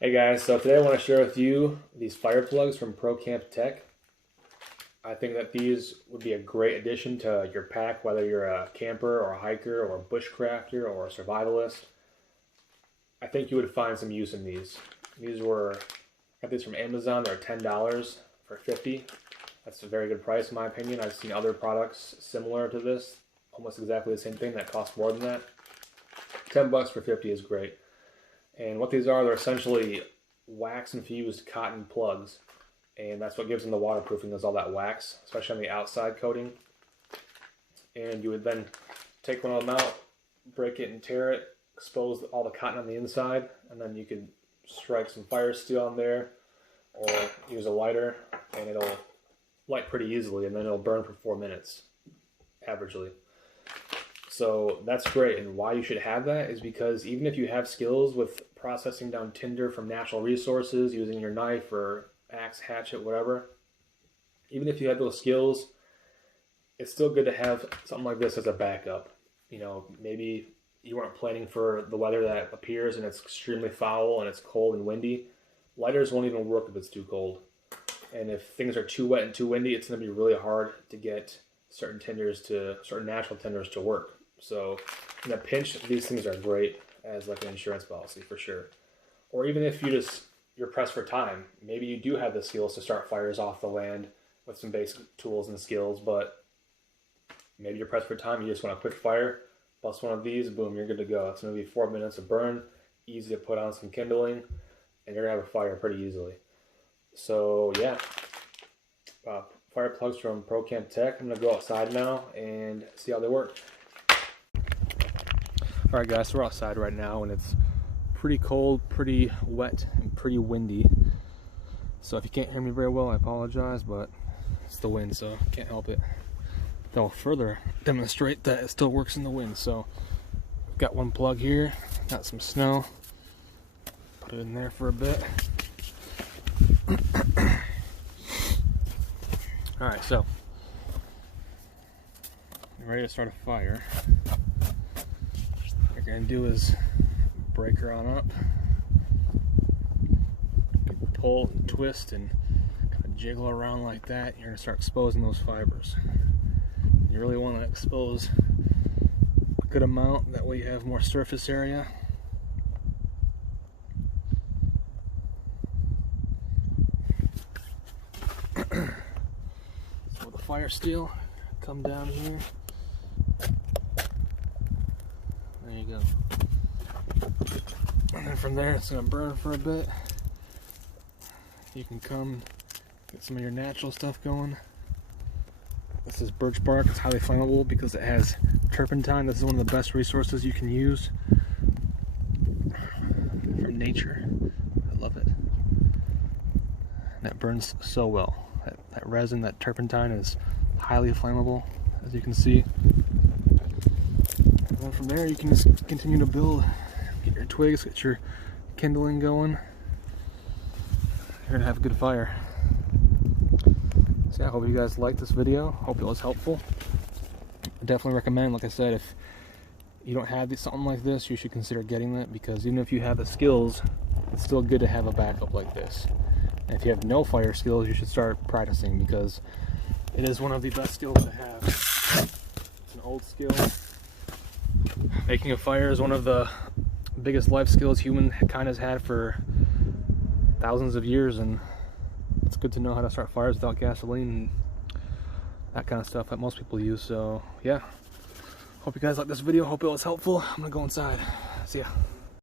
Hey guys, so today I want to share with you these fire plugs from Procamptek. I think that these would be a great addition to your pack, whether you're a camper or a hiker or a bushcrafter or a survivalist. I think you would find some use in these. I got these from Amazon. They're $10 for 50. That's a very good price in my opinion. I've seen other products similar to this, almost exactly the same thing that cost more than that. 10 bucks for 50 is great. And what these are, they're essentially wax infused cotton plugs. And that's what gives them the waterproofing, is all that wax, especially on the outside coating. And you would then take one of them out, break it and tear it, expose all the cotton on the inside, and then you could strike some fire steel on there or use a lighter and it'll light pretty easily, and then it'll burn for 4 minutes, averagely. So that's great, and why you should have that is because even if you have skills with processing down tinder from natural resources, using your knife or axe, hatchet, whatever, even if you have those skills, it's still good to have something like this as a backup. You know, maybe you weren't planning for the weather that appears and it's extremely foul and it's cold and windy. Lighters won't even work if it's too cold. And if things are too wet and too windy, it's going to be really hard to get certain natural tinders to work. So in a pinch, these things are great as like an insurance policy for sure. Or even if you're pressed for time, maybe you do have the skills to start fires off the land with some basic tools and skills, but maybe you're pressed for time, you just want a quick fire, bust one of these, boom, you're good to go. It's going to be 4 minutes of burn, easy to put on some kindling, and you're going to have a fire pretty easily. So yeah, fire plugs from Procamptek. I'm going to go outside now and see how they work. Alright guys, so we're outside right now and it's pretty cold, pretty wet, and pretty windy. So if you can't hear me very well, I apologize, but it's the wind, so I can't help it. They'll further demonstrate that it still works in the wind. So I've got one plug here, got some snow, put it in there for a bit. Alright, so I'm ready to start a fire. What you're going to do is break her on up, pull and twist and kind of jiggle around like that. You're going to start exposing those fibers. You really want to expose a good amount, that way you have more surface area. So with the fire steel, come down here. There you go. And then from there, it's going to burn for a bit. You can come get some of your natural stuff going. This is birch bark. It's highly flammable because it has turpentine. This is one of the best resources you can use from nature. I love it. And that burns so well. That resin, that turpentine, is highly flammable, as you can see. And then from there, you can just continue to build. Get your twigs, get your kindling going. You're gonna have a good fire. So yeah, I hope you guys liked this video. Hope it was helpful. I definitely recommend, like I said, if you don't have something like this, you should consider getting it, because even if you have the skills, it's still good to have a backup like this. And if you have no fire skills, you should start practicing, because it is one of the best skills to have. It's an old skill. Making a fire is one of the biggest life skills humankind has had for thousands of years, and it's good to know how to start fires without gasoline and that kind of stuff that most people use. So yeah, hope you guys like this video. Hope it was helpful. I'm gonna go inside. See ya.